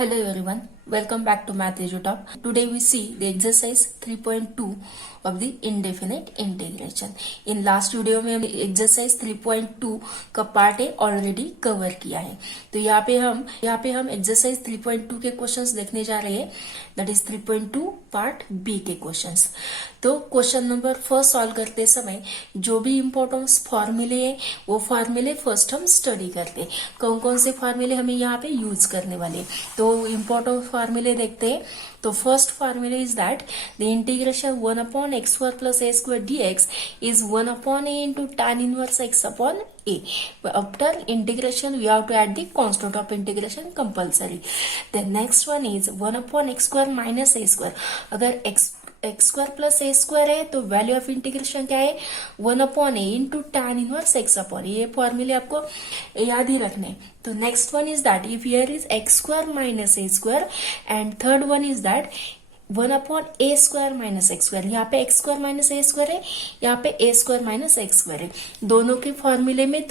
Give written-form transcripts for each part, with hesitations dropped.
Hello everyone, welcome back to Math EduTalk. Today we see the exercise 3.2 of the indefinite integration. In last video में हम exercise 3.2 का part है already cover किया है. तो यहाँ पे हम exercise 3.2 के क्वेश्चंस देखने जा रहे हैं. दैट इज 3.2 पार्ट बी के क्वेश्चंस. तो क्वेश्चन नंबर फर्स्ट सॉल्व करते समय जो भी इंपॉर्टेंट फॉर्मूले है वो फॉर्मूले फर्स्ट हम स्टडी करते हैं. कौन कौन से फॉर्मूले हमें यहाँ पे यूज करने वाले. तो इंपॉर्टेंट फॉर्मूले देखते हैं. तो first formula is that the integration 1 upon x square plus a square dx is 1 upon a into tan inverse x upon a. After integration we have to add the constant of integration compulsory. The next one is 1 upon x square minus a square. अगर x square plus a square है तो value of integration क्या है 1 upon a into tan inverse x upon. ये फॉर्मूले आपको याद ही रखने. तो next one is that if here is x square minus a square and third one is that 1 upon a square minus x square. यहाँ पे x square minus a square है, यहाँ पे a square minus x square है. दोनों के फॉर्मूले में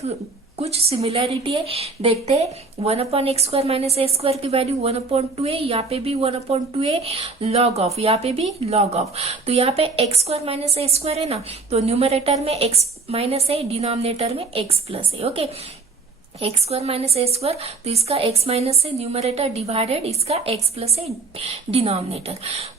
कुछ सिमिलैरिटी है. देखते हैं 1 upon x square minus a square की वैल्यू 1 अपॉन 2a, यहाँ पे भी 1 अपॉन 2a लॉग ऑफ, यहाँ पे भी लॉग ऑफ. तो यहाँ पे x square minus a square है ना, तो न्यूमरेटर में एक्स माइनस है, डिनोमिनेटर में एक्स प्लस है. Okay, x square minus a square, तो इसका एक्स माइनस से न्यूमरेटर डिवाइडेड इसका एक्स प्लस है डिनोमिनेटर.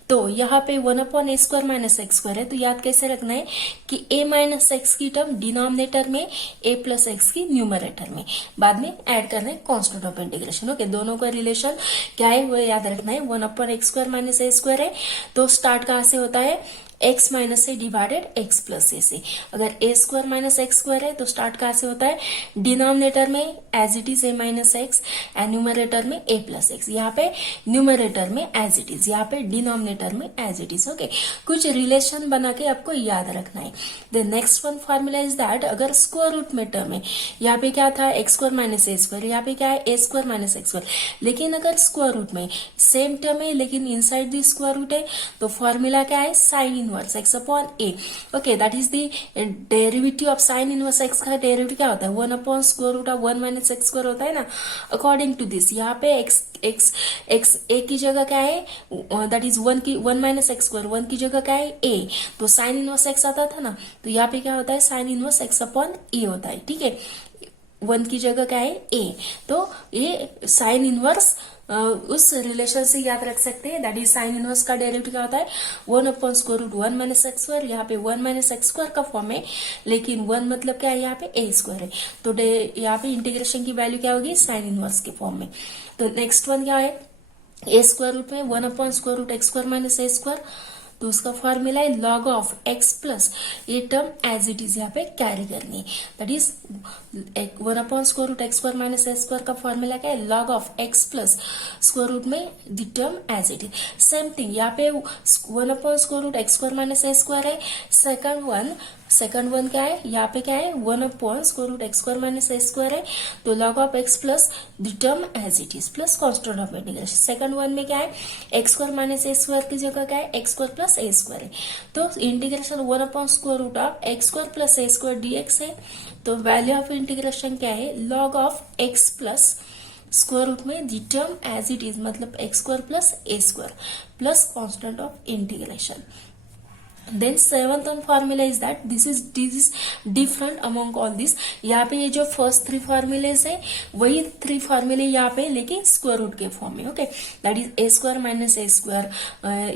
तो यहाँ पे 1 upon a square minus x square है, तो याद कैसे रखना है कि a माइनस एक्स की टर्म डिनोमिनेटर में a प्लस एक्स की न्यूमरेटर में, बाद में ऐड करना है कांस्टेंट ऑफ इंटीग्रेशन. ओके, दोनों का रिलेशन क्या है वो याद रखना है. 1 upon x square minus a square है, तो स्टार्ट कहाँ से होता है x माइनस से डिवाइडेड x प्लस ए से. अगर a square minus x square है तो स्टार्ट कहाँ से होता है डिनोमिनेटर में as it is a minus x and numerator में a प्लस एक्स. यहाँ पे न्यूमरेटर में एज इट इज, यहाँ पे डिनोमिनेटर में एज इट इज. ओके, कुछ रिलेशन बना के आपको याद रखना है. The next one formula is that अगर स्क्वायर रूट में टर्म है, यहाँ पे क्या था x square minus a square, यहाँ पे क्या है a square minus x square. लेकिन अगर स्क्वायर रूट में सेम टर्म है लेकिन इनसाइड द स्क्वायर रूट है तो फॉर्मूला क्या है sine inverse x upon a. Okay, that is the derivative of sine inverse x का डेरिवेटिव क्या होता है 1 upon square root of 1 minus x square होता है ना. अकॉर्डिंग टू दिस यहाँ पे x a की जगह क्या है that is 1 minus x square, 1 की जगह क्या है a, तो साइन इनवर्स x आता था ना, तो यहाँ पे क्या होता है sine inverse x upon a होता है. ठीक है, 1 की जगह क्या है a, तो ये साइन इनवर्स उस रिलेशन से याद रख सकते हैं. दैट इज साइन इनवर्स का डेरिवेटिव क्या होता है 1 upon square root 1 minus x square. यहाँ पे 1 माइनस एक्स स्क्वायर का फॉर्म है, लेकिन 1 मतलब क्या है यहाँ पे ए स्क्वायर है, तो यहाँ पे इंटीग्रेशन की वैल्यू क्या होगी साइन इनवर्स के फॉर्म में. तो नेक्स्ट वन क्या है ए स्क्वायर रूट में 1 upon square root x square minus a square, तो उसका फॉर्मूला है लॉग ऑफ एक्स प्लस ये टर्म एज इट इज यहाँ पे कैरी करनी है. That is 1 upon square root x square minus a square का फॉर्मूला क्या है log of x plus square root में the term as it is. Same thing यहाँ पे 1 upon square root x square minus a square है. Second one क्या है यहाँ पे क्या है 1 upon square root x square minus a square है, तो log of x plus the term as it is plus constant of integration. Second one में क्या है x square minus a square की जगह क्या है x square plus a square है, तो integration 1 upon square root of x square plus a square dx है. तो वैल्यू ऑफ इंटीग्रेशन क्या है log of x plus square root में the term as it is, मतलब x square plus a square plus constant of integration. Then seventh one formula is that this is different among all this. यहाँ पे ये जो first 3 formulas है वही 3 फॉर्मूले यहाँ पे लेके स्क्वायर रूट के फॉर्म में. Okay, that is a square minus a square,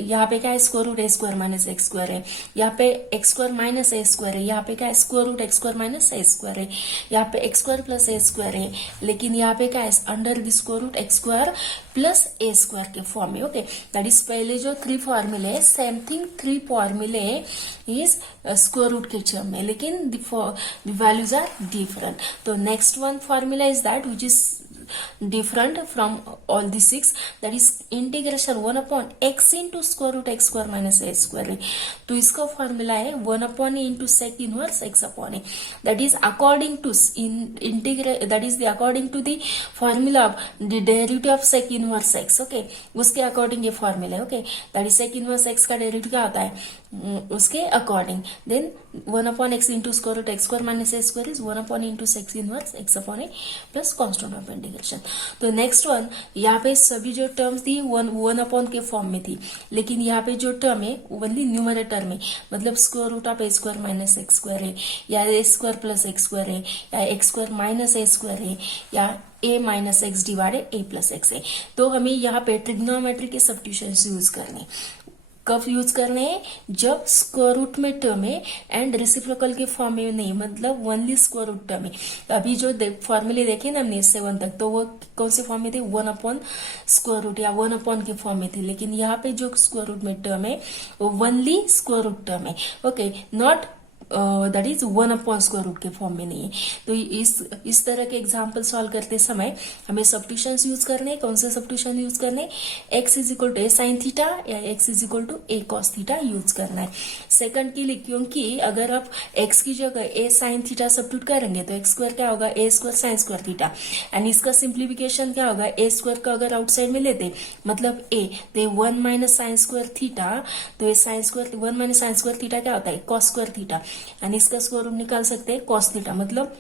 यहाँ पे क्या है square root a square minus x square है, यहाँ पे x square minus a square है, यहाँ पे क्या है square root x square minus a square है, यहाँ पे x square plus a square है, लेकिन यहाँ पे क्या है under the square root x square plus a square के फॉर्म में. ओके, दैट इज पहले जो 3 फॉर्मूले है सेम थिंग 3 फॉर्मूले is square root के टर्म में, लेकिन the values are different. तो next one formula is that which is different from all the 6, that is integration 1 upon x into square root x square minus a square है. तो इसका formula है 1 upon a into sec inverse x upon a. That is according to according to the formula of the derivative of sec inverse x. Okay, उसके according ये formula है. Okay, that is sec inverse x का derivative क्या होता है उसके according. Then 1 upon x into square root x square minus a square is 1 upon a into sec inverse x upon a plus constant of integration. Integration. तो next one, यहाँ पे सभी जो टर्म्स थी वन अपॉन के form में थी, लेकिन यहाँ पे जो टर्म है ओनली न्यूमरेटर में, मतलब square root of a square minus x square है, या a square plus x square है, या x square minus a square है, या a minus x divided a plus x है। तो हमें यहाँ पे ट्रिग्नोमेट्री के सब्स्टिट्यूशन यूज करने, कब यूज करने हैं, जब स्क्वायर रूट में टर्म है एंड रेसिप्रोकल के फॉर्म में नहीं, मतलब ओनली स्क्वायर रूट टर्म है। अभी जो फॉर्मूले देखे ना हमने 7 तक, तो वो कौन से फॉर्म में थे, 1 अपॉन स्क्वायर रूट या 1 अपॉन के फॉर्म में थे, लेकिन यहाँ पे जो स्क्वायर रूट में टर्म है वो ओनली स्क्वायर रूट टर्म है, okay, not that is 1 upon square root के फॉर्म में नहीं है। तो इस तरह के एग्जाम्पल सॉल्व करते समय हमें सब्स्टिट्यूशंस यूज करने, कौन से सब्स्टिट्यूशन यूज करने, x is equal to a sine theta या x is equal to a cos theta use करना है। सेकंड के लिए, क्योंकि अगर आप x की जगह ए साइन थीटा सब्स्टिट्यूट करेंगे तो एक्स स्क्वायर क्या होगा, a square sine square theta, and इसका सिंप्लीफिकेशन क्या होगा, ए स्क्वायर का अगर आउटसाइड में लेते मतलब ए, तो 1 माइनस साइन स्क्वायर थीटा, तो ये sine square 1 minus sign square theta क्या होता है, कॉस स्क्वायर थीटा, एंड इसका स्क्वायर रूट निकाल सकते हैं कॉस थीटा, मतलब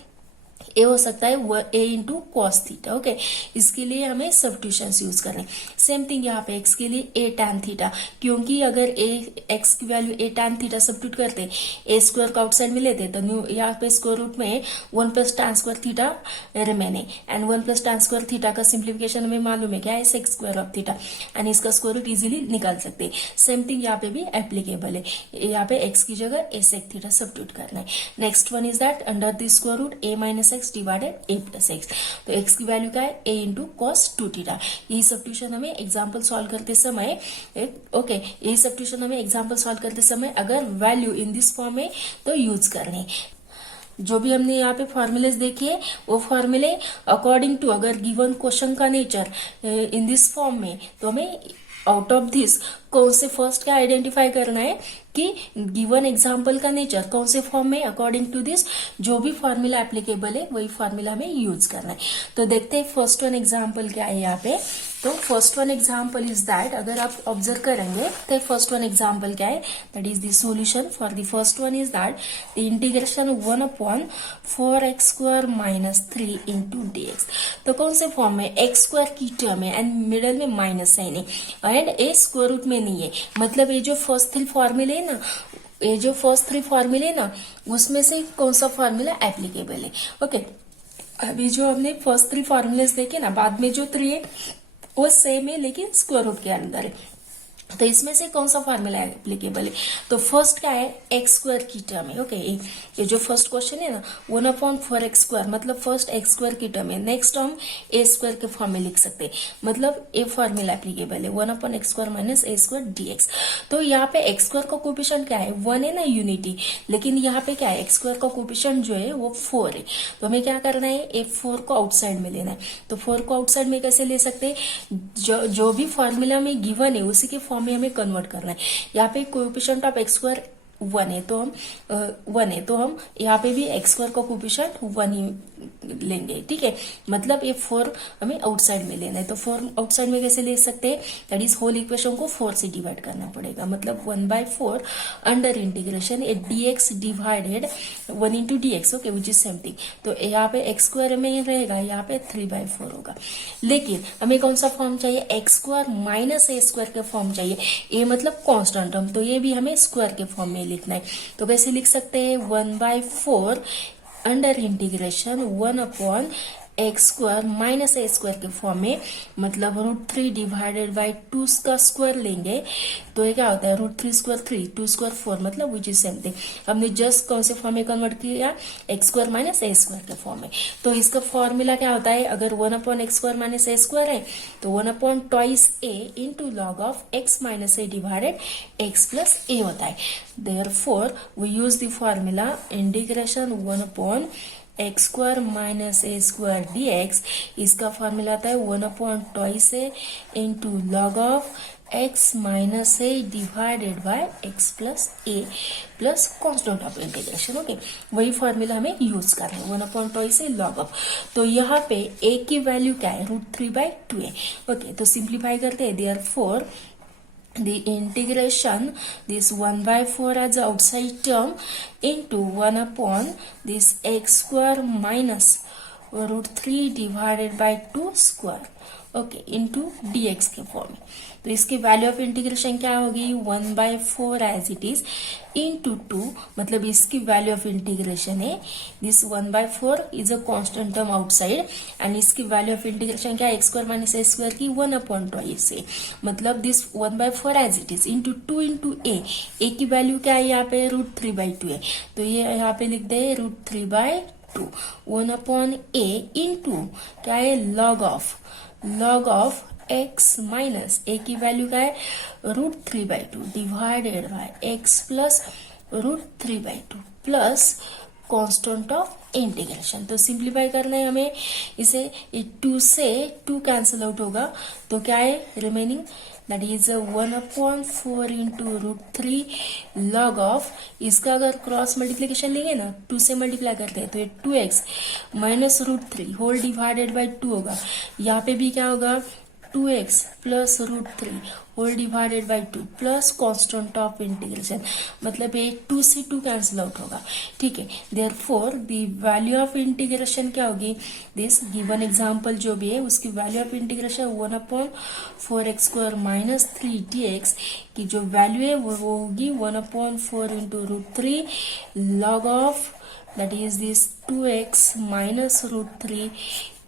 ए हो सकता है a into cos theta, okay. इसके लिए हमें सब्स्टिट्यूशंस यूज करने। सेम थिंग यहाँ पे एक्स के लिए ए टैन थीटा, क्योंकि अगर एक्स की वैल्यू ए टैन थीटा सब्स्टिट्यूट करते, ए स्क्वायर का आउटसाइड में लेते, तो यहाँ पे स्क्वायर रूट में 1 plus tan square theta remaining, and 1 plus tan square theta का सिंप्लीफिकेशन हमें मालूम है क्या है, sex square of theta, and इसका स्क्वायर रूट इजिली निकाल सकते हैं। सेम थिंग यहाँ पे भी एप्लीकेबल है, यहाँ पे एक्स की जगह ए सेक थीटा सब्स्टिट्यूट करना है। Next one is that under the square root a minus x divided a plus x, तो एक्स की वैल्यू क्या है, ए इंटू कॉस 2 थीटा। यही सब्स्टिट्यूशन हमें एग्जांपल सॉल्व करते समय, ओके, यही सब्स्टिट्यूशन हमें एग्जांपल सॉल्व करते समय अगर वैल्यू इन दिस फॉर्म है तो यूज करने। जो भी हमने यहाँ पे फॉर्मूलेस देखे वो फॉर्मूले अकॉर्डिंग टू, अगर गिवन क्वेश्चन का नेचर इन दिस फॉर्म में, तो हमें आउट ऑफ दिस कौन से फर्स्ट क्या आइडेंटिफाई करना है कि गिवन एग्जाम्पल का नेचर कौन से फॉर्म में, अकॉर्डिंग टू दिस जो भी फॉर्मूला एप्लीकेबल है वही फॉर्मूला हमें यूज करना है। तो देखते हैं फर्स्ट वन एग्जाम्पल क्या है यहाँ पे। तो first one example is that, अगर आप ऑब्जर्व करेंगे तो फर्स्ट वन एग्जाम्पल क्या है, that is the solution for the first one is that the integration 1 upon 4x square minus 3 into d x. तो कौन से फॉर्म में, एक्स स्क्वायर की टर्म है एंड मिडल में माइनस साइन है एंड ए स्क्वायर रूट में नहीं है, मतलब ये जो फर्स्ट 3 फॉर्मूले ना, ये जो फर्स्ट 3 फॉर्मूले ना, उसमें से कौन सा फॉर्मूला एप्लीकेबल है, ओके। अभी जो हमने फर्स्ट 3 फॉर्मूलेस देखे ना, बाद में जो 3 है वो सेम है लेकिन स्क्वायर रूट के अंदर है, तो इसमें से कौन सा फॉर्मूला एप्लीकेबल है। तो फर्स्ट क्या है, एक्स स्क्वायर की टर्म है, ओके। ये जो फर्स्ट क्वेश्चन है ना 1 अपॉन 4x स्क्वायर, मतलब फर्स्ट एक्स स्क्वायर की टर्म है, नेक्स्ट हम ए स्क्वायर के फॉर्म में लिख सकते हैं, मतलब ए फॉर्मूला एप्लीकेबल है 1 upon x square minus a square dx. तो यहाँ पे एक्स स्क्वायर का कोएफिशिएंट क्या है, 1 है ना, यूनिटी, लेकिन यहाँ पे क्या है, एक्स स्क्वायर का कोएफिशिएंट जो है वो 4 है, तो हमें क्या करना है, ए 4 को आउटसाइड में लेना है। तो 4 को आउटसाइड में कैसे ले सकते हैं, जो भी फॉर्मूला में गिवन है उसी के फॉर्म में हमें कन्वर्ट करना है। यहाँ पे कोएफिशिएंट ऑफ एक्स स्क्वायर 1 है, तो हम यहाँ पे भी एक्स स्क्वायर का कोएफिशिएंट 1 ही लेंगे, ठीक है। मतलब ये 4 हमें आउटसाइड में लेना है, तो 4 आउटसाइड में कैसे ले सकते हैं, दैट इज होल इक्वेशन को 4 से डिवाइड करना पड़ेगा, मतलब 1/4 under integration A dx divided 1 into d x, okay, which is same thing. तो यहाँ पे एक्स स्क्वायर में रहेगा, यहाँ पे 3/4 होगा, लेकिन हमें कौन सा फॉर्म चाहिए, x square minus a square के फॉर्म चाहिए, ए मतलब कॉन्स्टेंट टर्म, तो ये भी हमें स्क्वायर के फॉर्म में लिखना है। तो कैसे लिख सकते हैं, 1/4 under integration 1 upon x square minus a square के फॉर्म में, मतलब √3 डिवाइडेड बाई 2 का स्क्वायर लेंगे, तो ये क्या होता है, √3 स्क्वायर 3, 2 स्क्वायर 4, मतलब विच इज सेम थिंग। हमने जस्ट कौन से फॉर्म में कन्वर्ट किया, x square minus a square के फॉर्म में। तो इसका फॉर्मूला क्या होता है, अगर 1 upon x square minus a square है तो 1 upon twice a into log of x minus a divided x plus a होता है। Therefore we use the formula integration 1 upon x square minus a square d x, इसका formula आता है 1 upon twice a into log of x minus a divided by x plus A plus constant of integration, okay. वही formula हमें use करना है, 1 upon twice A log of. तो यहाँ पे ए की वैल्यू क्या है, √3/2 है, ओके। तो सिंप्लीफाई करते हैं, therefore the integration this 1/4 as outside term into 1 upon this x square minus √3 divided by 2 square, okay, into dx के फॉर्म में। तो इसकी वैल्यू ऑफ इंटीग्रेशन क्या होगी, 1/4 एज इट इज इंटू 2, मतलब इसकी वैल्यू ऑफ इंटीग्रेशन है this 1/4 is a constant term outside, and इसकी वैल्यू ऑफ इंटीग्रेशन क्या है, x² माइनस a² की 1/2 है, मतलब this 1/4 as it is into 2 into a की वैल्यू क्या है यहाँ पे √3/2 है, तो ये यहाँ पे लिख दे √3/2, 1/a इंटू क्या है log of x minus a की वैल्यू क्या है √3/2 divided by x plus √3/2 plus constant of integration. तो सिंप्लीफाई करना है हमें इसे, 2 से 2 कैंसिल आउट होगा, तो क्या है remaining, that is 1/4 into √3 log of, इसका अगर क्रॉस मल्टीप्लीकेशन लेंगे ना, 2 से मल्टीप्लाई करते हैं तो ये 2x minus √3 whole divided by 2 होगा, यहाँ पे भी क्या होगा 2x plus √3 whole divided by 2 plus constant of integration, मतलब ये 2 से 2 कैंसिल आउट होगा, ठीक है। Therefore the value of integration क्या होगी, दिस गिवन एग्जांपल जो भी है उसकी value of integration 1/4x² minus 3 dx की जो वैल्यू है वो होगी 1/4 into √3 log of, that is this 2x minus √3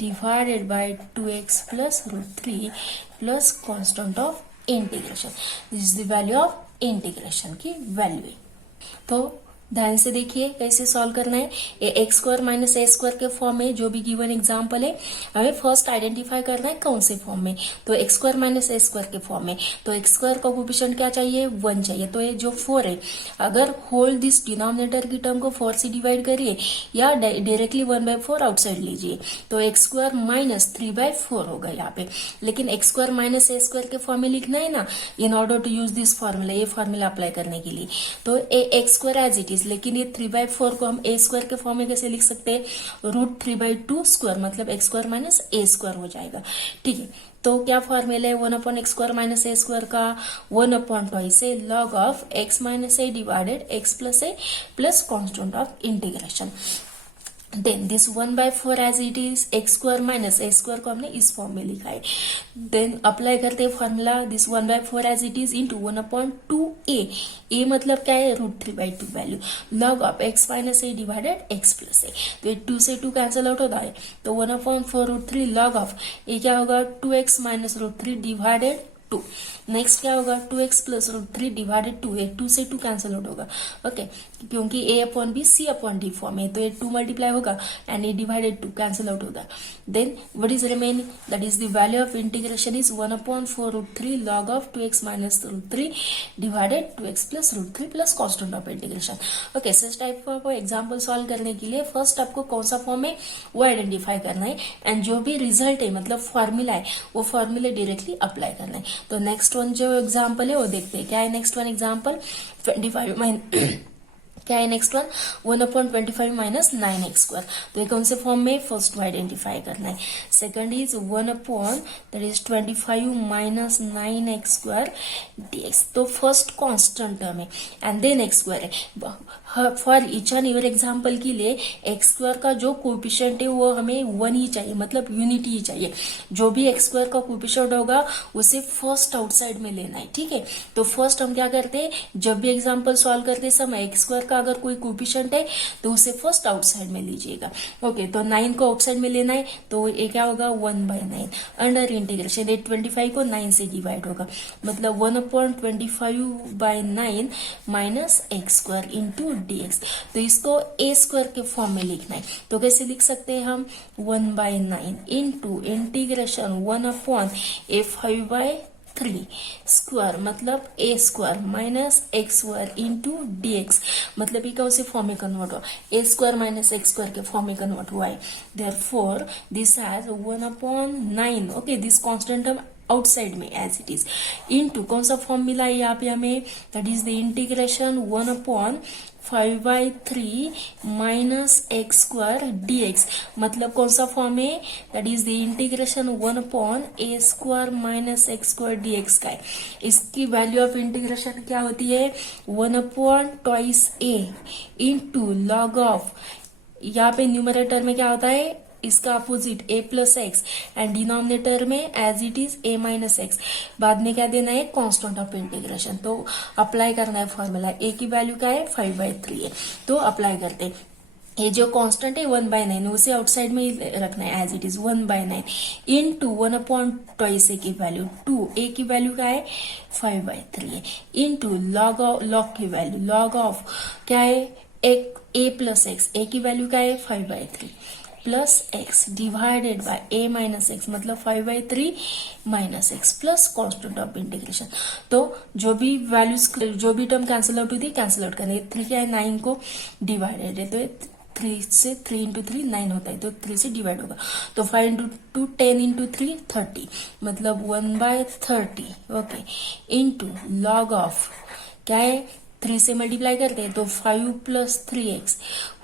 divided by 2x plus √3 plus constant of integration. This is the value of integration की वैल्यू है। तो ध्यान से देखिए कैसे सॉल्व करना है, x² माइनस a² के फॉर्म में जो भी गिवन एग्जांपल है हमें फर्स्ट आइडेंटिफाई करना है कौन से फॉर्म में, तो x² माइनस a² के फॉर्म में, तो x² का कोएफिशिएंट क्या चाहिए 1 चाहिए, तो ये जो 4 है अगर होल दिस डिनोमिनेटर की टर्म को 4 से डिवाइड करिए या डायरेक्टली 1/4 आउटसाइड लीजिए, तो x² माइनस 3/4 होगा यहाँ पे, लेकिन x² माइनस a² के फॉर्म में लिखना है ना, in order to use this formula, ये फॉर्मूला अप्लाई करने के लिए, तो x² एज इट, लेकिन ये 3/4 को हम a² के फॉर्म में कैसे लिख सकते हैं, √3/2 स्क्वायर, मतलब x² माइनस a² हो जाएगा, ठीक है। तो क्या फॉर्मूला है 1/x² माइनस a² का 1/2 से log of x minus a divided x plus a plus constant of integration, then this 1/4 as it is x² minus a² को हमने इस फॉर्म में लिखा है, देन अप्लाई करते हैं formula this 1/4 as it is into 1/2a, a मतलब क्या है √3/2 value log of x minus a divided x plus a, तो 2 से 2 कैंसिल आउट होता है, तो 1/4 √3 लॉग ऑफ a क्या होगा 2x माइनस √3 डिवाइडेड 2, नेक्स्ट क्या होगा 2x प्लस √3 डिवाइडेड 2, 2 से 2 कैंसिल आउट होगा, ओके, क्योंकि a/b c/d फॉर्म है, तो ये 2 मल्टीप्लाई होगा and a divided 2 cancel out होगा, then what is remaining, that is the value of integration is 1/4 √3 log of 2x minus √3 divided 2x plus √3 plus constant of integration, okay. Such type का example solve करने के लिए first आपको कौन सा form है वो आइडेंटिफाई करना है, एंड जो भी रिजल्ट है मतलब फॉर्मूला है वो फॉर्मूले डायरेक्टली अप्लाई करना है। तो नेक्स्ट वन जो एग्जाम्पल है वो देखते हैं, क्या है नेक्स्ट वन एग्जाम्पल 25 क्या है नेक्स्ट वन 1/25 माइनस 9x², तो ये कौन से फॉर्म में फर्स्ट आइडेंटिफाई करना है, second is 1/25 minus 9x² dx, तो फर्स्ट कांस्टेंट टर्म है एंड देन x² है, for each and ever example के लिए x² का जो कोएफिशिएंट है वो हमें 1 ही चाहिए, मतलब यूनिटी ही चाहिए, जो भी x² का कोएफिशिएंट होगा उसे फर्स्ट आउटसाइड में लेना है, ठीक है। तो फर्स्ट हम क्या करते हैं, जब भी एग्जाम्पल सॉल्व करते समय x² का अगर कोई कोएफिशिएंट है तो उसे फर्स्ट आउटसाइड में लीजिएगा, ओके। तो 9 को आउटसाइड में लेना है, तो ये क्या होगा 1/9 अंडर इंटीग्रेशन 25 को 9 से डिवाइड होगा, मतलब 1/25/9 माइनस x² इंटू dx, तो इसको a² के फॉर्म में लिखना है, तो कैसे लिख सकते हैं हम 1/9 इंटू इंटीग्रेशन 1/a5/3 स्क्वायर, मतलब a² minus x² into dx, मतलब ये कौन से फॉर्म में कन्वर्ट हुआ a² माइनस x² के फॉर्म में कन्वर्ट हुआ है, therefore this has 1/9, okay, this constant term outside में एज इट इज इंटू कौन सा फॉर्म मिला है यहाँ पे हमें, that is the integration 1/5/3 minus x² dx, मतलब कौन सा फॉर्म है, that is the integration 1/a² minus x² dx का है, इसकी वैल्यू ऑफ इंटीग्रेशन क्या होती है 1/2a इंटू लॉग ऑफ, यहाँ पे न्यूमरेटर में क्या होता है इसका opposite a plus x and denominator में as it is a minus x, बाद में क्या देना है, कांस्टेंट ऑफ इंटीग्रेशन। तो अप्लाई करना है फॉर्मूला, a की वैल्यू क्या है 5/3 है, तो अप्लाई करते हैं। ये जो कांस्टेंट है 1/9 उसे आउटसाइड में ही रखना है as it is 1/9 into 1/2 a की वैल्यू 2, ए की वैल्यू क्या है 5/3 है, इन टू लॉग की वैल्यू लॉग ऑफ क्या है एक a प्लस एक्स, ए की वैल्यू क्या है 5/3 plus x divided bye a minus x, मतलब 5/3 minus x plus constant of integration. तो जो भी वैल्यूज जो भी टर्म कैंसिल आउट हुई थी कैंसिल आउट करनी है। 3 क्या है 9 को डिवाइडेड है, तो 3 से 3 इंटू 3 9 होता है, तो 3 से डिवाइड होगा। तो 5 इंटू 2 10 इंटू 3 30, मतलब 1/30 ओके, इंटू लॉग ऑफ क्या है 3 से मल्टीप्लाई करते हैं तो 5 plus 3x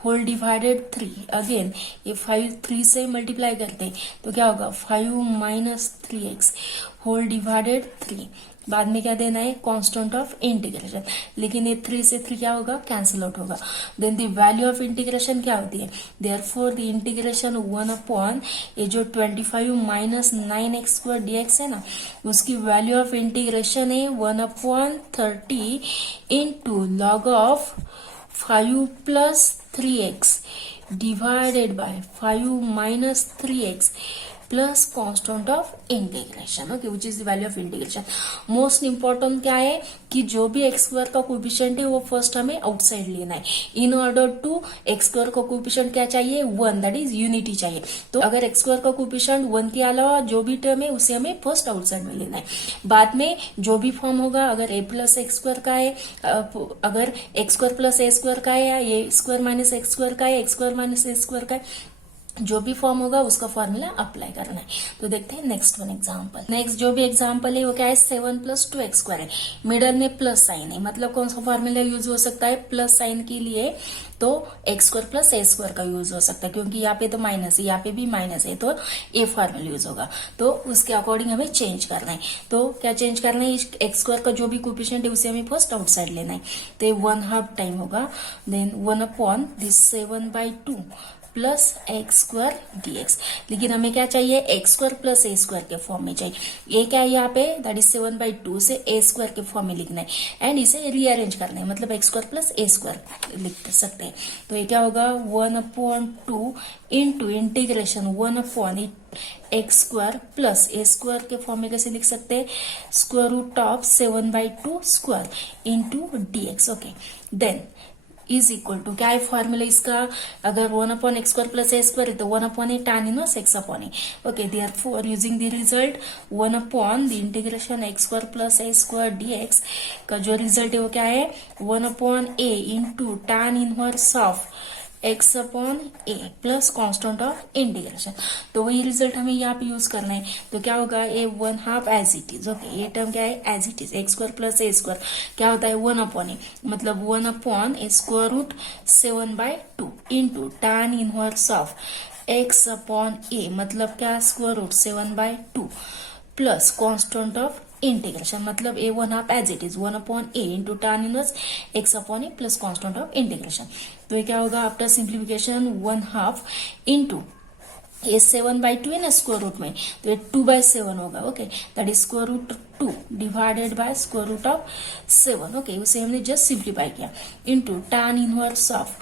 whole divided 3, again ये 5 3 से मल्टीप्लाई करते हैं तो क्या होगा 5 माइनस 3x होल डिवाइडेड 3, बाद में क्या देना है कांस्टेंट ऑफ इंटीग्रेशन, लेकिन ये 3 से 3 क्या होगा कैंसिल आउट होगा। Then the value of integration क्या होती है, देयरफॉर द इंटीग्रेशन 1 ये जो 25 माइनस 9x² dx है ना, उसकी वैल्यू ऑफ इंटीग्रेशन है 1/30 into log of 5 plus 3x divided by 5 minus 3x plus constant of integration, okay, which is the value of integration. Most important क्या है कि जो भी एक्स स्क्वायर का कोएफिशिएंट है वो फर्स्ट हमें आउटसाइड लेना है। In order to x square का कोएफिशिएंट क्या चाहिए 1, दैट इज यूनिटी चाहिए। तो अगर एक्स स्क्वायर का कोएफिशिएंट 1 के अलावा जो भी टर्म है उसे हमें फर्स्ट आउटसाइड में लेना है, बाद में जो भी फॉर्म होगा अगर a प्लस एक्स स्क्वायर का है, अगर x square plus a square का है या a square minus x square का है, x square minus a square का है, जो भी फॉर्म होगा उसका फॉर्मूला अप्लाई करना है। तो देखते हैं नेक्स्ट वन एग्जांपल। नेक्स्ट जो भी एग्जांपल है वो क्या है 7 प्लस 2x स्क्वायर है, मिडल में प्लस साइन है, मतलब कौन सा फॉर्मूला यूज हो सकता है प्लस साइन के लिए, तो x square plus a square का यूज हो सकता है, क्योंकि यहाँ पे तो माइनस है यहाँ पे भी माइनस है, तो ए फॉर्मूला यूज होगा। तो उसके अकॉर्डिंग हमें चेंज करना है। तो क्या चेंज करना है, एक्स स्क्वायर का जो भी कोएफिशिएंट है उसे हमें फर्स्ट आउटसाइड लेना है, तो ये 1/2 टाइम होगा, then 1/7/2 plus x square dx, लेकिन हमें क्या चाहिए x square plus a square के फॉर्म में चाहिए। ए क्या है यहाँ पे दैट इज 7/2 से ए स्क्वायर के फॉर्म में लिखना है एंड इसे रीअरेंज करना है, मतलब x square plus a square लिख सकते हैं। तो ये क्या होगा 1/2 into integration 1/x square plus a square के फॉर्म में कैसे लिख सकते हैं square root of 7/2 square into dx, okay. Then is equal to क्या है फॉर्मूला इसका, अगर 1/x square plus a square है तो 1/a tan inverse x/a, okay. Therefore using the result 1/द integration x square plus a square dx का जो result है वो क्या है 1/a into tan inverse of x/a plus constant of integration. तो वही रिजल्ट हमें यहाँ पे यूज करना है। तो क्या होगा a 1/2 as it is, okay. ये टर्म क्या है as it is, x square plus a square क्या होता है 1/a, मतलब 1/a square root 7/2 into tan inverse of x/a, मतलब क्या square root 7/2 plus constant of integration, मतलब a 1/2 as it is 1/a into tan inverse x/a plus constant of integration. तो ये क्या होगा आफ्टर सिंप्लीफिकेशन 1/2 इंटू ये 7/2 है ना स्क्वायर रूट में, तो ये 2/7 होगा, okay. That is square root 2 divided by square root of 7, okay. उसे हमने जस्ट सिंप्लीफाई किया into tan inverse of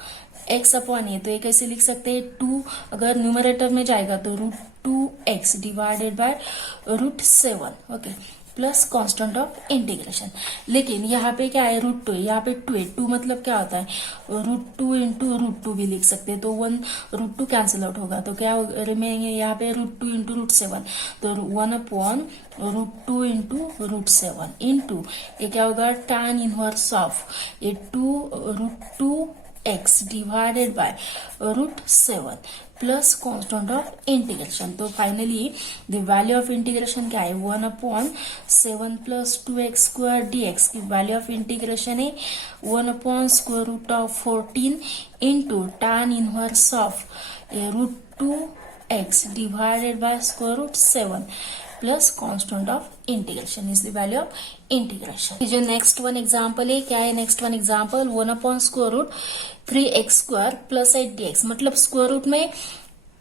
x/a, तो ये कैसे लिख सकते हैं 2 अगर न्यूमरेटर में जाएगा तो √2x divided by √7, okay, plus constant of integration. लेकिन यहाँ पे क्या है √2 है, यहाँ पे 2 है, 2 मतलब क्या होता है √2 इंटू √2 भी लिख सकते हैं, तो 1 √2 कैंसिल आउट होगा, तो क्या रिमेनिंग है यहाँ पे √2 इंटू √7, तो 1/√2 इंटू √7 इंटू ये क्या होगा tan इनवर्स ऑफ ये 2√2x divided by √7 plus constant of integration. तो finally the value of integration क्या है 1/7 प्लस 2x स्क्वायर dx की वैल्यू ऑफ इंटीग्रेशन है 1/√14 into tan inverse of √2x divided by square root 7 plus constant of integration is the value of integration. जो next one example है क्या है next one example 1/√3x स्क्वायर plus 8 dx, मतलब square root में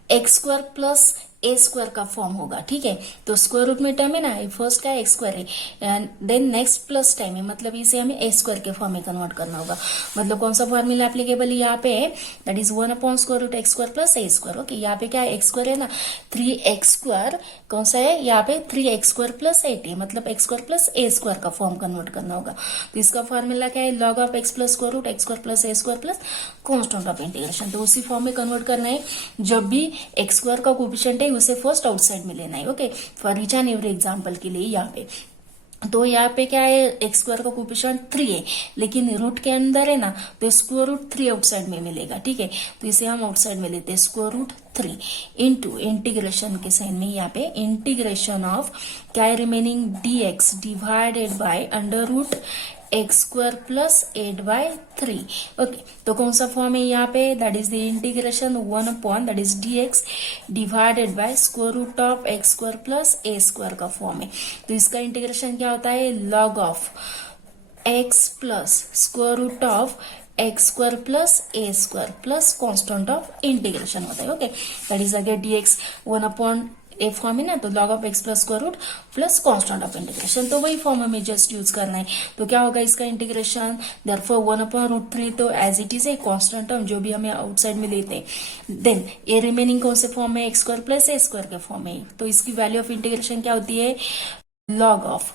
x square plus a square का form होगा, ठीक है। तो स्क्वायर रूट में टर्म है ना, फर्स्ट का एक्स स्क्वायर है and then next plus time है, मतलब इसे हमें ए स्क्वायर के फॉर्म में कन्वर्ट करना होगा। मतलब कौन सा फॉर्मूला एप्लीकेबल यहाँ पे है, that is 1/√x² plus a square. Okay, यहाँ पे क्या है, एक्स स्क्वायर है ना, 3x², कौन सा है यहाँ पे 3x² प्लस 8 है, मतलब x² प्लस ए स्क्वायर का फॉर्म कन्वर्ट करना होगा। तो इसका फॉर्मूला क्या है, log of x plus √x² plus a square plus constant of integration. तो उसी फॉर्म में कन्वर्ट करना है। जब भी x² का कोफिशिएंट है उसे फर्स्ट आउटसाइड में लेना है। Okay, for each and every example के लिए यहाँ पे तो यहाँ पे क्या है, एक्स स्क्वायर का कोफिशिएंट 3 है, लेकिन रूट के अंदर है ना, तो स्क्वायर रूट 3 आउटसाइड में मिलेगा, ठीक है। तो इसे हम आउटसाइड में लेते हैं, स्क्वायर रूट 3 इंटू इंटीग्रेशन के साइन में यहाँ पे इंटीग्रेशन ऑफ क्या है remaining, dx divided bye √x² plus 8/3। Okay, तो कौन सा फॉर्म है यहाँ पे, that is the integration 1 that is dx divided bye √x² plus a square का फॉर्म है। तो इसका इंटीग्रेशन क्या होता है, log of x plus √x² plus a square plus constant of integration होता है। Okay, that is again dx 1 a form है ना, तो log of x plus square root plus constant of integration, तो वही फॉर्म हमें जस्ट यूज करना है। तो क्या होगा इसका इंटीग्रेशन, देयरफॉर 1/√3 तो एज इट इज है, कॉन्स्टेंट टर्म जो भी हमें आउटसाइड में लेते हैं। देन ए रिमेनिंग कौन से फॉर्म में, x² प्लस ए स्क्वायर के फॉर्म में। तो इसकी वैल्यू ऑफ इंटीग्रेशन क्या होती है, log of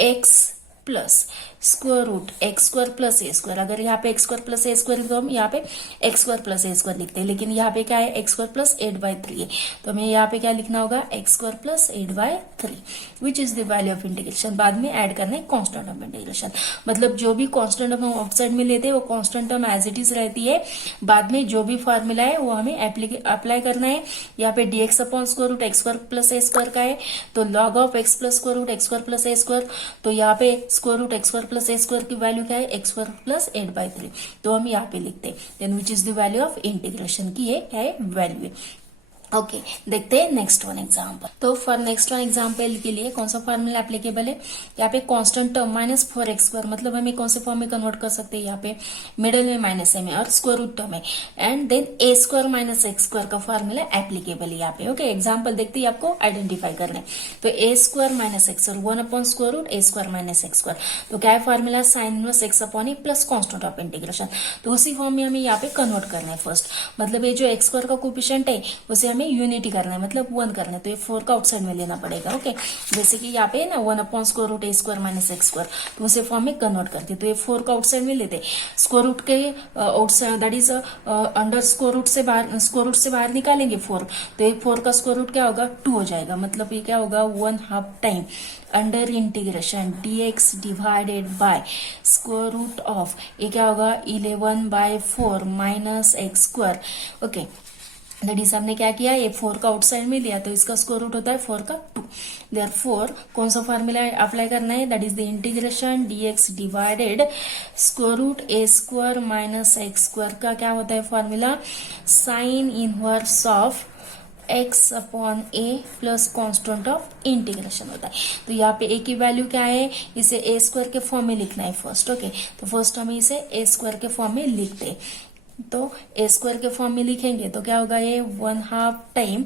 x plus square root x² plus a square. अगर यहाँ पे x² प्लस ए स्क्वायर तो हम यहाँ पे x² प्लस ए स्क्वायर लिखते हैं, लेकिन यहाँ पे क्या है, x² प्लस 8/3 है, तो हमें यहाँ पे क्या लिखना होगा, x² plus 8/3 which is the value of integration. बाद में ऐड करना है कॉन्स्टेंट ऑफ इंटीग्रेशन, मतलब जो भी कॉन्स्टेंट हम आउटसाइड में लेते हैं वो constant term as it is रहती है। बाद में जो भी फॉर्मूला है वो हमें अप्लाई करना है। यहाँ पे dx upon square root x² plus a square का है, तो log of x plus square root x² plus a square, तो यहाँ पे square root x² plus a square की वैल्यू क्या है, x² प्लस 8/3, तो हम यहाँ पे लिखते हैं then which is the value of integration की ये क्या है, वैल्यू। ओके, देखते हैं नेक्स्ट वन एग्जाम्पल। तो फॉर नेक्स्ट वन एग्जाम्पल के लिए कौन सा फॉर्मूला एप्लीकेबल है, यहाँ पे कांस्टेंट टर्म -4x², मतलब हमें कौन से फॉर्म में कन्वर्ट कर सकते हैं, यहाँ पे मिडिल में -m है और स्क्वायर रूट टर्म है and then a² minus x² का फॉर्मूला एप्लीकेबल है यहाँ पे। ओके, एग्जाम्पल देखते ही आपको आइडेंटिफाई करना है। तो a² माइनस x और 1/√a² माइनस x², तो क्या है formula, sine inverse x upon a plus constant of integration. तो उसी फॉर्म में हमें यहाँ पे कन्वर्ट करना है फर्स्ट, मतलब ये जो x² का कोफिशिएंट है उसे हमें यूनिटी करना है, मतलब 1 करना है, तो ये 4 का आउटसाइड में लेना पड़ेगा। ओके, जैसे कि यहाँ पे ना 1/√a² माइनस x², तो उसे फॉर्म में कन्वर्ट करते, तो ये 4 का आउटसाइड में लेते, स्क्वायर रूट के outside that is under square root से बाहर निकालेंगे 4, तो ये 4 का स्क्वायर रूट क्या होगा, 2 हो जाएगा, मतलब ये क्या होगा 1/2 time under integration dx divided by square root of ये क्या होगा 11/4 minus x²। Okay, that is हमने क्या किया, ये 4 का आउटसाइड में लिया, तो इसका स्क्वायर रूट होता है 4 का 2। देयरफॉर कौन सा फॉर्मूला अप्लाई करना है, that is the integration dx divided square root a² minus x² का क्या होता है formula, sine inverse of x upon a plus constant of integration होता है। तो यहाँ पे a की वैल्यू क्या है, इसे a² के फॉर्म में लिखना है फर्स्ट। ओके, तो फर्स्ट हम इसे a² के फॉर्म में लिखते हैं, तो a² के फॉर्म में लिखेंगे तो क्या होगा, ये 1/2 time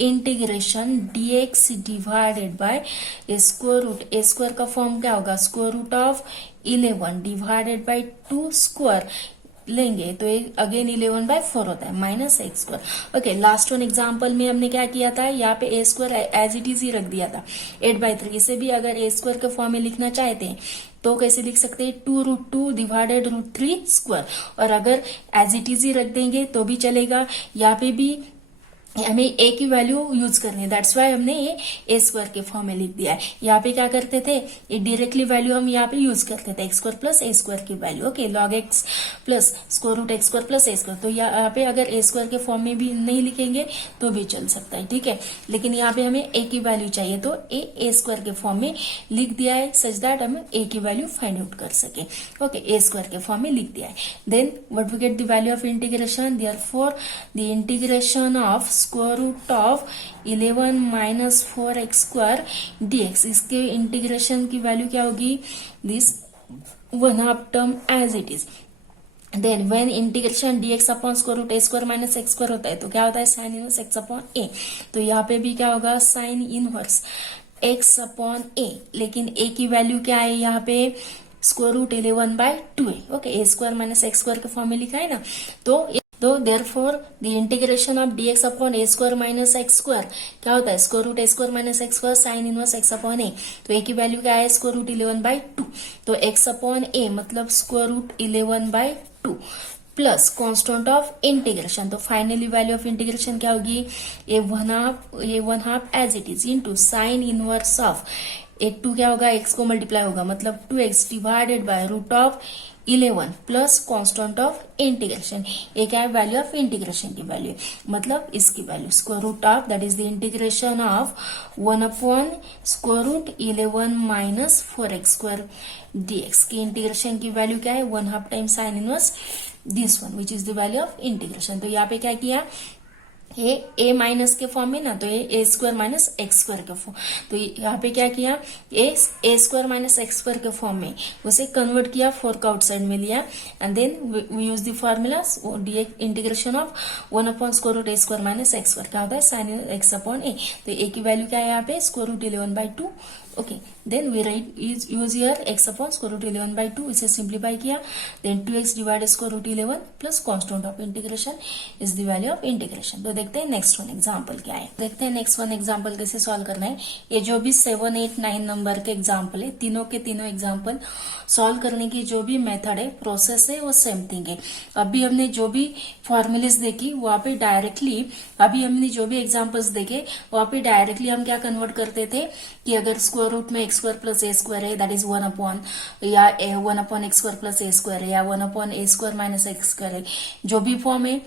integration dx divided by square root a² का फॉर्म क्या होगा, square root of 11 divided by 2 square लेंगे, तो ये अगेन 11/4 होता है minus x²। Okay, last one example में हमने क्या किया था, यहाँ पे a² as it is he रख दिया था 8/3। इसे भी अगर a² के फॉर्म में लिखना चाहते हैं तो कैसे लिख सकते हैं, 2√2 डिवाइडेड √3 स्क्वायर, और अगर एज इट इज ही रख देंगे तो भी चलेगा। यहाँ पे भी हमें a की वैल्यू यूज करनी है, दैट्स वाई हमने ये a² के फॉर्म में लिख दिया है। यहाँ पे क्या करते थे, ये डायरेक्टली वैल्यू हम यहाँ पे यूज करते थे x² प्लस a² की value. Okay, log x plus square root x² plus a², तो यहाँ पे अगर a² के फॉर्म में भी नहीं लिखेंगे तो भी चल सकता है, ठीक है, लेकिन यहाँ पे हमें a की वैल्यू चाहिए, तो a² के फॉर्म में लिख दिया है सच दैट हम a की वैल्यू फाइंड आउट कर सके। ओके, a² के फॉर्म में लिख दिया है। Then what we get the value of integration, therefore the integration of square root of 11 minus 4x² dx, इसके इंटीग्रेशन की वैल्यू क्या होगी, this 1/2 term as it is then when integration dx upon square root a square minus x square होता है तो क्या होता है sine inverse x upon a. तो यहाँ पे भी क्या होगा sine inverse x upon a, लेकिन ए की वैल्यू क्या है यहाँ पे स्क्वायर रूट 11/2 है। Okay, a square minus x square के फॉर्म में लिखा है ना। तो therefore the integration of dx upon a square minus x square क्या होता है square root a square minus x square sine inverse x upon a. तो ए की वैल्यू क्या है स्क्वायर रूट 11/2, तो एक्स अपॉन ए मतलब square root 11/2 plus constant of integration. तो फाइनली वैल्यू ऑफ इंटीग्रेशन क्या होगी a one half as it is into sine inverse of a two क्या होगा एक्स को मल्टीप्लाई होगा मतलब 2x divided by root of 11 plus constant of integration. ये क्या है वैल्यू ऑफ इंटीग्रेशन की वैल्यू मतलब इसकी value square root of that is the integration of 1 upon square root 11 minus 4x square dx की इंटीग्रेशन की वैल्यू क्या है 1/2 times sine inverse this one which is the value of integration. तो यहाँ पे क्या किया ए माइनस के फॉर्म में ना, तो a square minus x square के फॉर्म, तो यहाँ पे क्या किया a square minus x square के फॉर्म में उसे कन्वर्ट किया 4 का आउटसाइड में लिया and then we use the formula integration of 1 upon square root a square minus x square क्या होता है साइन एक्स अपॉन ए। तो ए की वैल्यू क्या है यहाँ पे square root 11/2। Okay, then we write use here x upon square root 11/2, इसे सिंप्लीफाई किया then 2x divide square root 11 plus constant of integration is the value of integration. तो देखते हैं नेक्स्ट वन एग्जांपल क्या है। देखते हैं नेक्स्ट वन एग्जांपल कैसे सॉल्व करना है। ये जो भी 7, 8, 9 नंबर के एग्जांपल है तीनों के तीनों एग्जांपल सॉल्व करने की जो भी मेथड है प्रोसेस है वो सेम थिंग है। अभी हमने जो भी फॉर्मूलेस देखी वहां पे डायरेक्टली अभी हमने जो भी एग्जाम्पल्स देखे वहां पे डायरेक्टली हम क्या कन्वर्ट करते थे कि अगर स्क्वायर रूट में x square plus a square है दैट इज 1 अपॉन या 1 upon x square plus a square है या 1 upon a square minus x square है, जो भी फॉर्म है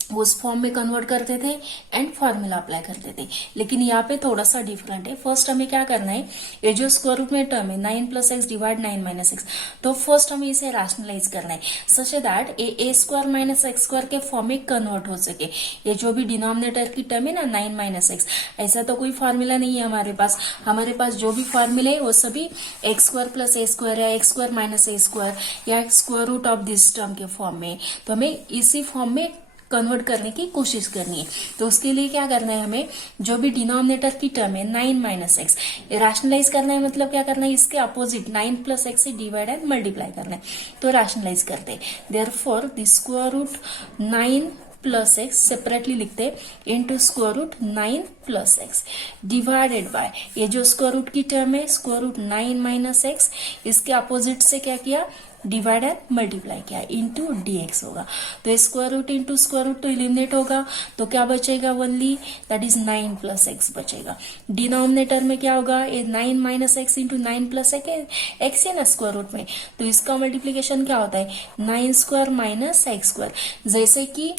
उस फॉर्म में कन्वर्ट करते थे एंड फॉर्मूला अप्लाई करते थे। लेकिन यहाँ पे थोड़ा सा डिफरेंट है। फर्स्ट हमें क्या करना है ये जो स्क्वायर रूट में टर्म है 9 plus x divide 9 minus x, तो फर्स्ट हमें इसे रैशनलाइज करना है such that A square minus x square के फॉर्म में कन्वर्ट हो सके। ये जो भी डिनोमिनेटर की टर्म है ना 9 माइनस एक्स, ऐसा तो कोई फॉर्मूला नहीं है हमारे पास जो भी फॉर्मूले है वो सभी x square plus a square या x square minus a square या square root of this term के फॉर्म में, तो हमें इसी फॉर्म में कन्वर्ट करने की कोशिश करनी है। तो उसके लिए क्या करना है हमें जो भी डिनोमिनेटर की टर्म है 9 माइनस एक्स रैशनलाइज करना है, मतलब क्या करना है इसके अपोजिट 9 प्लस एक्स से डिवाइड एंड मल्टीप्लाई करना है। तो रैशनलाइज करते हैं therefore the square root 9 plus x separately लिखते into square root 9 plus x divided by ये जो स्क्वायर रूट की टर्म है स्क्वायर रूट 9 माइनस एक्स, इसके अपोजिट से क्या किया डिवाइड एंड मल्टीप्लाई किया इंटू dx होगा। तो square root into square root तो इलिमिनेट होगा, तो क्या बचेगा only that is 9 plus x बचेगा। डिनोमिनेटर में क्या होगा ये 9 minus x into 9 plus x है ना स्क्वायर रूट में, तो इसका मल्टीप्लीकेशन क्या होता है 9 स्क्वायर माइनस एक्स स्क्वायर, जैसे कि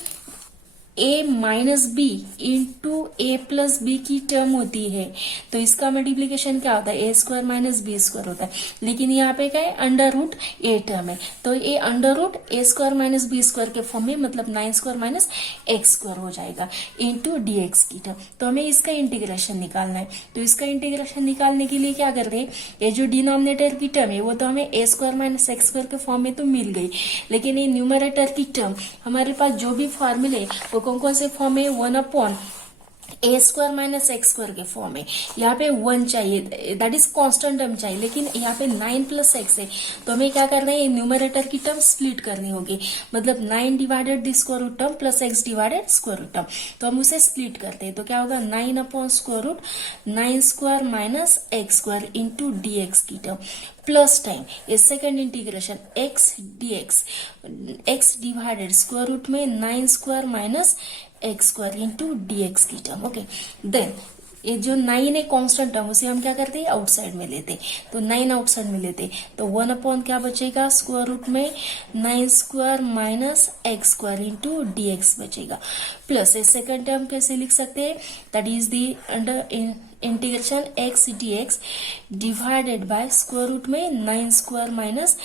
a minus b into a plus b की टर्म होती है तो इसका मल्टीप्लीकेशन क्या होता है a square minus b square होता है। लेकिन यहाँ पे क्या है अंडर रूट ए टर्म है तो ये under root a square minus b square के फॉर्म में मतलब 9 स्क्वायर माइनस एक्स स्क्वायर हो जाएगा इंटू dx की टर्म। तो हमें इसका इंटीग्रेशन निकालना है। तो इसका इंटीग्रेशन निकालने के लिए क्या करते हैं ये जो डिनोमिनेटर की टर्म है वो तो हमें a square minus x square के फॉर्म में तो मिल गई, लेकिन ये न्यूमरेटर की टर्म हमारे पास जो भी फॉर्मूले वो कौन से फॉर्म है 1 upon a square minus x square के फॉर्म है। यहाँ पे 1 चाहिए दैट इज कांस्टेंट टर्म चाहिए, लेकिन यहाँ पे 9 प्लस एक्स है तो हमें क्या करना है न्यूमरेटर की टर्म स्प्लिट करनी होगी, मतलब 9 divided the square root term plus x divided square root term, तो हम उसे स्प्लिट करते हैं। तो क्या होगा 9 upon square root 9 square minus x square into dx की टर्म प्लस टाइम ये second integration x dx x divided square root में 9 square minus x square into dx की टर्म। ओके, देन ये जो 9 है कांस्टेंट टर्म उसे हम क्या करते हैं आउटसाइड में लेते, तो 9 आउटसाइड में लेते तो 1 अपॉन क्या बचेगा स्क्वायर रूट में 9 square minus x square into dx बचेगा प्लस ये सेकेंड टर्म कैसे लिख सकते हैं that is the under integration x d x divided by square root में 9 स्क्वायर माइनस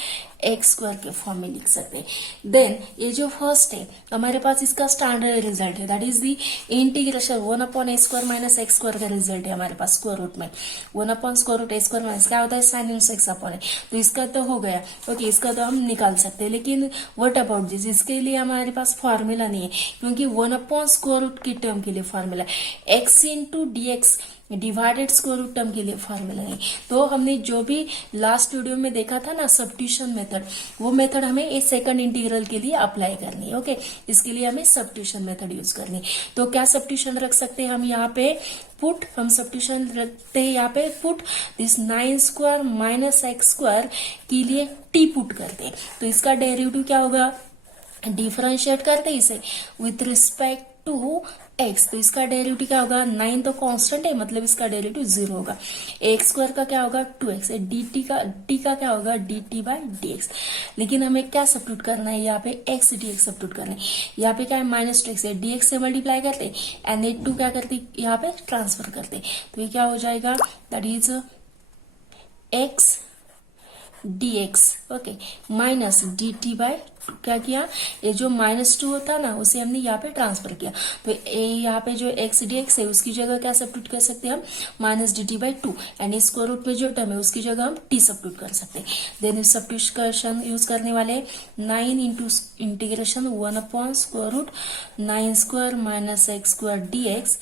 एक्स स्क्वायर के फॉर्म में लिख सकते हैं। देन ये जो फर्स्ट है हमारे पास इसका स्टैंडर्ड रिजल्ट है, that is the integration 1 upon a square minus x square का रिजल्ट है हमारे पास स्क्वायर रूट में। 1 upon square root a square minus क्या होता है sine inverse x upon a. तो इसका तो हो गया, ओके, इसका तो हम निकाल सकते हैं। लेकिन व्हाट अबाउट दिस, इसके लिए हमारे पास फॉर्मूला नहीं है, क्योंकि 1 अपॉन स्क्वायर रूट की टर्म के लिए formula x into d x divided square root term के लिए फॉर्मूला नहीं। तो हमने जो भी लास्ट वीडियो में देखा था ना सब्स्टिट्यूशन मेथड, वो मेथड हमें इस सेकंड इंटीग्रल के लिए अप्लाई करनी है। ओके, इसके लिए हमें सब्स्टिट्यूशन मेथड यूज करनी है। तो क्या सब्स्टिट्यूशन रख सकते हैं हम यहाँ पे, पुट, हम सब्स्टिट्यूशन रखते हैं यहाँ पे put this 9 square minus x square के लिए टी पुट करते हैं। तो इसका डेरिवेटिव क्या होगा, डिफरेंशिएट करते इसे विथ रिस्पेक्ट टू एक्स। तो इसका डेरिवेटिव क्या होगा, 9 तो कांस्टेंट है, मतलब इसका डेरिवेटिव 0 होगा। एक्स स्क्वायर का क्या होगा 2x, टी का क्या होगा dt बाय dx। लेकिन हमें क्या सब्स्टिट्यूट करना है यहाँ पे, एक्स dx सब्स्टिट्यूट करना है। यहाँ पे क्या है -2x है, dx से मल्टीप्लाई करते एंड ये 2 क्या करते यहाँ पे ट्रांसफर करते। तो ये क्या हो जाएगा, that is x dx, okay, minus dt by क्या किया, ये जो -2 होता ना उसे हमने यहाँ पे ट्रांसफर किया। तो यहाँ पे जो x dx है उसकी जगह क्या सब्स्टिट्यूट कर सकते हैं हम, minus dt by 2 and square root में जो टर्म है उसकी जगह हम t सब्स्टिट्यूट कर सकते हैं। देन इस सब्स्टिट्यूशन यूज करने वाले 9 into integration 1 upon square root 9 square minus x square dx,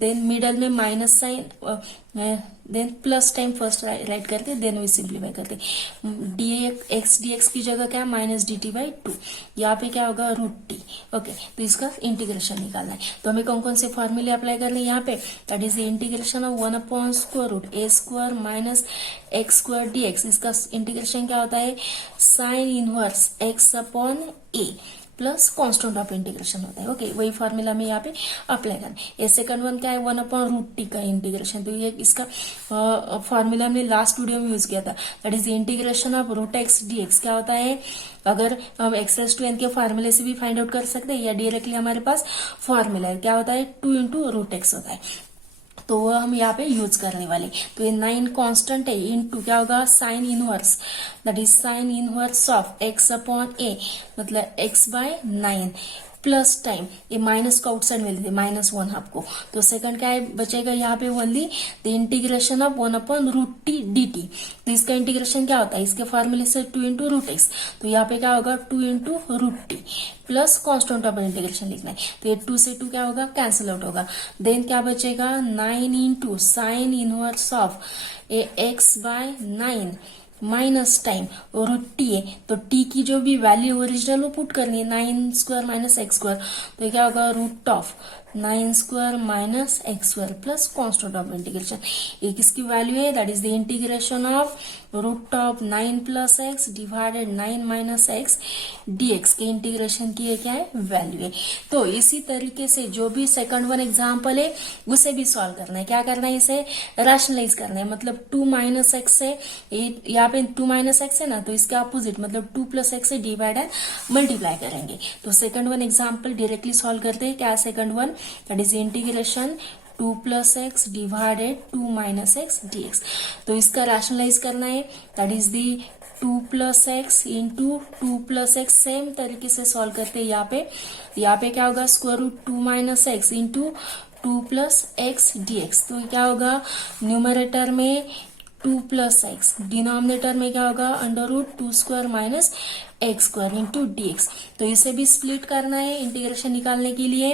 then middle में minus sign, then plus time first write करते, देन वी सिंप्लीफाई करते। एक्स डी एक्स की जगह क्या है माइनस डी टी बाई 2, यहाँ पे क्या होगा रूट टी। ओके, तो इसका इंटीग्रेशन निकालना है। तो हमें कौन कौन से फॉर्मूले अप्लाई करने हैं यहाँ पे, that is integration of 1 upon square root a square minus x square d x. इसका इंटीग्रेशन क्या होता है, sine inverse x upon a plus constant of integration होता है। ओके, वही फॉर्मूला में यहाँ पे अप्लाई करना है। ये सेकंड वन क्या है, 1 अपॉन रूट टी का इंटीग्रेशन। तो ये इसका फॉर्मूला हमने लास्ट वीडियो में यूज किया था, that is integration of root x d x. क्या होता है, अगर हम एक्स टू एन के फॉर्मूले से भी फाइंड आउट कर सकते हैं या डायरेक्टली हमारे पास फॉर्मूला है, क्या होता है 2 इंटू रूट एक्स होता है। तो वो हम यहाँ पे यूज करने वाले। तो ये 9 कांस्टेंट है, इनटू क्या होगा sine inverse, that is sine inverse of x upon a, मतलब एक्स बाय 9 प्लस टाइम ये माइनस को आउटसाइड में लेते -1 आपको। तो सेकंड क्या है बचेगा यहाँ पे only the integration of 1 upon root t d t. तो इसका इंटीग्रेशन क्या होता है, इसके फॉर्मूले से 2 इंटू रूट एक्स। तो यहाँ पे क्या होगा 2 into root t plus constant of integration लिखना है। तो ये 2 से 2 क्या होगा कैंसिल आउट होगा। देन क्या बचेगा 9 into sine inverse of x by 9 minus time root t है। तो टी की जो भी वैल्यू ओरिजिनल वो पुट करनी है, 9 स्क्वायर माइनस एक्स स्क्वायर। तो क्या होगा root of 9 square minus x square plus constant of integration. ये किसकी वैल्यू है, that is the integration of root of 9 plus x divided 9 minus x d x के इंटीग्रेशन की ये क्या है वैल्यू है। तो इसी तरीके से जो भी सेकंड वन एग्जाम्पल है उसे भी सॉल्व करना है। क्या करना है, इसे रैशनलाइज करना है। मतलब 2 माइनस एक्स है, यहाँ पे 2 माइनस एक्स है ना, तो इसके अपोजिट मतलब 2 प्लस एक्स से डिवाइड एंड मल्टीप्लाई करेंगे। तो second one example directly solve करते हैं। क्या second one, that is integration 2 plus x divided 2 minus x dx। तो इसका रैशनलाइज करना है, that is the 2 plus x into 2 plus x. Same तरीके से सॉल्व करते हैं। यहाँ पे क्या होगा square root 2 minus x into 2 plus x dx। तो क्या होगा न्यूमरेटर में 2 प्लस एक्स, डिनोमिनेटर में क्या होगा under root 2 square minus x square into dx। तो इसे भी स्प्लिट करना है इंटीग्रेशन निकालने के लिए।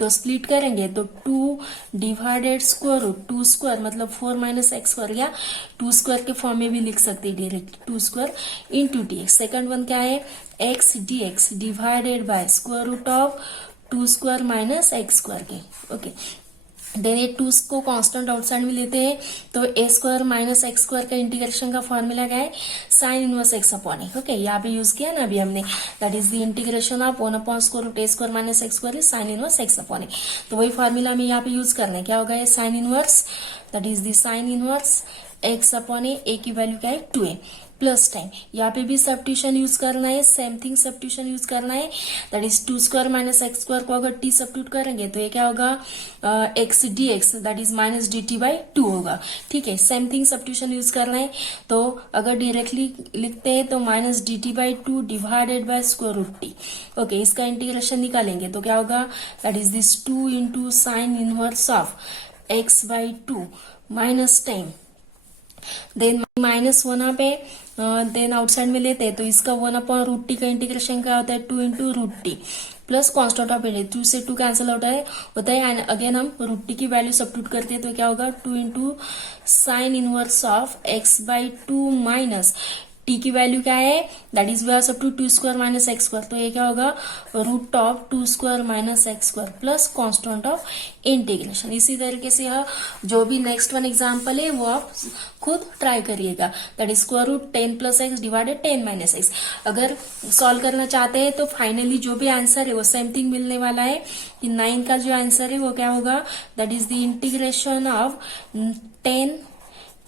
तो स्प्लिट करेंगे तो 2 डिवाइडेड स्क्वायर रूट 2 स्क्वायर मतलब 4 माइनस एक्स स्क्वायर, या 2 स्क्वायर के फॉर्म में भी लिख सकते हैं direct 2 square into dx। Second one क्या है x dx divided by square root of 2 square minus x square के। ओके, देन ये 2 को कांस्टेंट आउटसाइड में लेते हैं। तो a square minus x square का इंटीग्रेशन का फॉर्मूला क्या है sine inverse x upon a. Okay, यहाँ पे यूज किया ना अभी हमने, that is the integration of 1 upon square root a square minus x square is sine inverse x upon a. तो वही फॉर्मूला में यहाँ पे यूज करना है। क्या होगा ये sine inverse, that is the sine inverse x upon a की वैल्यू क्या है 2a प्लस टाइम, यहाँ पे भी सब्स्टिट्यूशन यूज करना है, सेम थिंग सब्स्टिट्यूशन यूज करना है, that is 2 square minus x square को अगर टी सब्स्टिट्यूट करेंगे तो ये क्या होगा x d x that is minus d t by 2 होगा। ठीक है, सेम थिंग सब्स्टिट्यूशन यूज करना है, तो अगर डायरेक्टली लिखते हैं तो minus d t by 2 divided by square root t. Okay, इसका इंटीग्रेशन निकालेंगे तो क्या होगा, that is this 2 into sine inverse of x by 2 minus time, then minus one पे देन आउटसाइड में लेते हैं तो इसका 1 अपॉन रूट टी का इंटीग्रेशन क्या होता है 2 into root t plus constant of integration, 2 से 2 कैंसिल होता है एंड अगेन हम रूट टी की वैल्यू सब्स्टिट्यूट करते हैं तो क्या होगा 2 into sine inverse of x by 2 minus t की वैल्यू क्या है, that is we are sub to 2 square minus x square, तो ये क्या होगा root of 2 square minus x square plus constant of integration. इसी तरीके से यह जो भी नेक्स्ट वन एग्जांपल है वो आप खुद ट्राई करिएगा, that is square root 10 plus x divided 10 minus x. अगर सॉल्व करना चाहते हैं तो फाइनली जो भी आंसर है वो सेम थिंग मिलने वाला है कि 9 का जो आंसर है वो क्या होगा, that is the integration of 10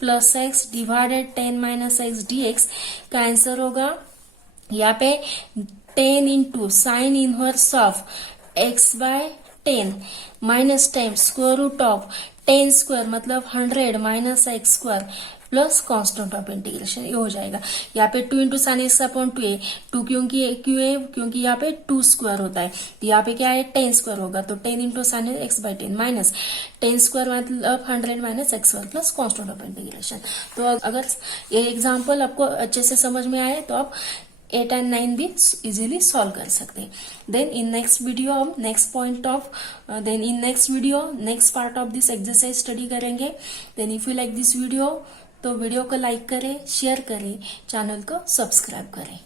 plus x divided 10 minus x d x का आंसर होगा यहाँ पे 10 into sine inverse of x by 10 minus 10 square root of 10 square मतलब 100 minus x square plus constant of integration, ये हो जाएगा। यहाँ पे 2 into sine x upon 2 a, 2 क्यों है क्योंकि यहाँ पे 2 स्क्वायर होता है, तो यहाँ पे क्या है 10 स्क्वायर होगा, तो 10 into sine x by 10 minus 10 square मतलब 100 minus x square plus constant of integration. तो अगर ये एग्जाम्पल आपको अच्छे से समझ में आए तो आप 8 and 9 भी इजीली सॉल्व कर सकते हैं। देन इन नेक्स्ट वीडियो हम next part of this exercise study करेंगे। Then if you like this video तो वीडियो को लाइक करें, शेयर करें, चैनल को सब्सक्राइब करें।